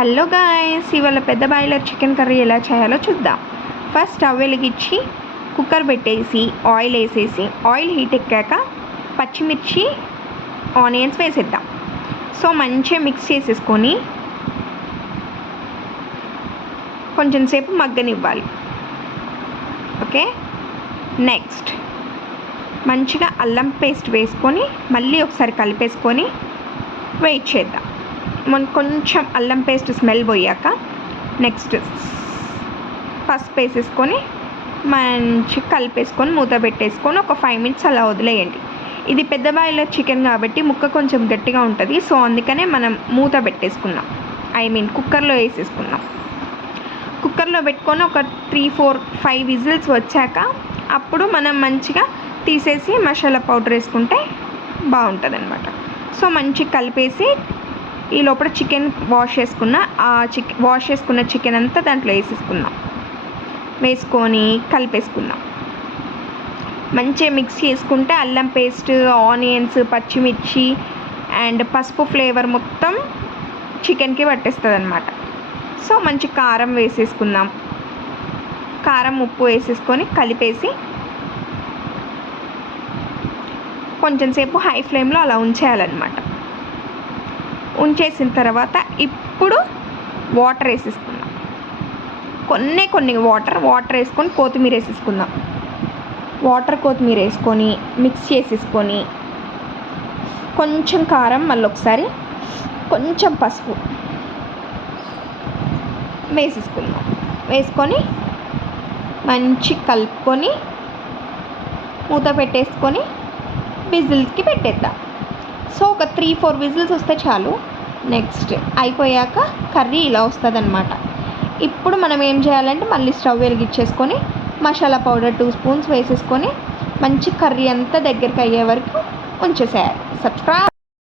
Hello guys, ఇవాళ పెద్ద boiler chicken curry ఎలా చేయాలో చూద్దాం. ఫస్ట్ స్టవ్ వెలిగించి కుక్కర్ పెట్టేసి ఆయిల్ వేసేసి ఆయిల్ హీట్ ఎక్కాక పచ్చిమిర్చి ఆనియన్స్ వేసేద్దాం. సో మంచిగా మిక్స్ చేసేసుకొని కొంచెం సేపు మగ్గనివ్వాలి. ఓకే, నెక్స్ట్ మంచిగా అల్లం పేస్ట్ వేసుకొని మళ్ళీ ఒకసారి కలిపేసుకొని వెయిట్ చేద్దాం. కొంచెం అల్లం పేస్ట్ స్మెల్ పోయాక నెక్స్ట్ పసుపు వేసేసుకొని మంచిగా కలిపేసుకొని మూత పెట్టేసుకొని ఒక 5 minutes అలా వదిలేయండి. ఇది పెద్ద బాయిలర్ చికెన్ కాబట్టి ముక్క కొంచెం గట్టిగా ఉంటుంది. సో అందుకనే మనం మూత పెట్టేసుకున్నాం, కుక్కర్లో వేసేసుకున్నాం. కుక్కర్లో పెట్టుకొని ఒక 3, 4, 5 విజిల్స్ వచ్చాక అప్పుడు మనం మంచిగా తీసేసి మసాలా పౌడర్ వేసుకుంటే బాగుంటుంది అనమాట. సో మంచిగా కలిపేసి ఈ లోపల చికెన్ వాష్ చేసుకున్న చికెన్ అంతా దాంట్లో వేసుకొని కలిపేసుకుందాం. మంచిగా మిక్స్ చేసుకుంటే అల్లం పేస్ట్, ఆనియన్స్, పచ్చిమిర్చి అండ్ పసుపు ఫ్లేవర్ మొత్తం చికెన్కి పట్టేస్తుంది అనమాట. సో మంచి కారం వేసేసుకుందాం. కారం, ఉప్పు వేసేసుకొని కలిపేసి కొంచెం సేపు హై ఫ్లేమ్లో అలా ఉంచేయాలన్నమాట. ఉంచేసిన తర్వాత ఇప్పుడు వాటర్ వేసేసుకుందాం. కొన్ని వాటర్ వేసుకొని కొత్తిమీర వేసేసుకుందాం. కొత్తిమీర వేసుకొని మిక్స్ చేసేసుకొని కొంచెం కారం, మళ్ళీ ఒకసారి కొంచెం పసుపు వేసేసుకుందాం. వేసుకొని మంచి కలుపుకొని మూత పెట్టేసుకొని విజిల్కి పెట్టేద్దాం. సో ఒక 3-4 విజిల్స్ వస్తే చాలు. నెక్స్ట్ అయిపోయాక కర్రీ ఇలా వస్తుంది అనమాట. ఇప్పుడు మనం ఏం చేయాలంటే మళ్ళీ స్టవ్ వెలిగించేసుకొని మసాలా పౌడర్ 2 స్పూన్స్ వేసేసుకొని మంచి కర్రీ అంతా దగ్గరికి అయ్యే వరకు ఉంచేసేయాలి. సబ్స్క్రైబ్.